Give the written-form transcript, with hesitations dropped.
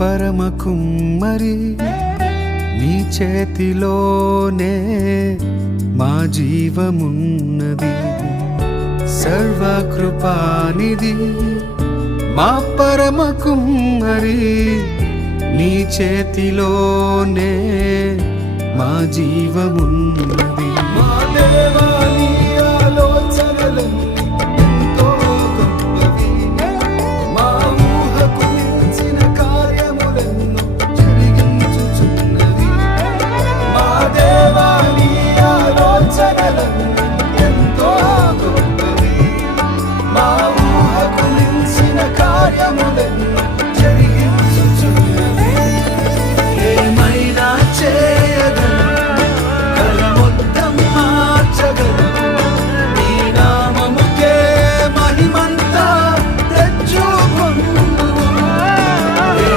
పరమ కుమ్మరి నీ చేతిలోనే మా జీవమున్నది. సర్వకృపానిధి మా పరమ కుమ్మరి నీ చేతిలోనే మా జీవమున్నది. మా దేవా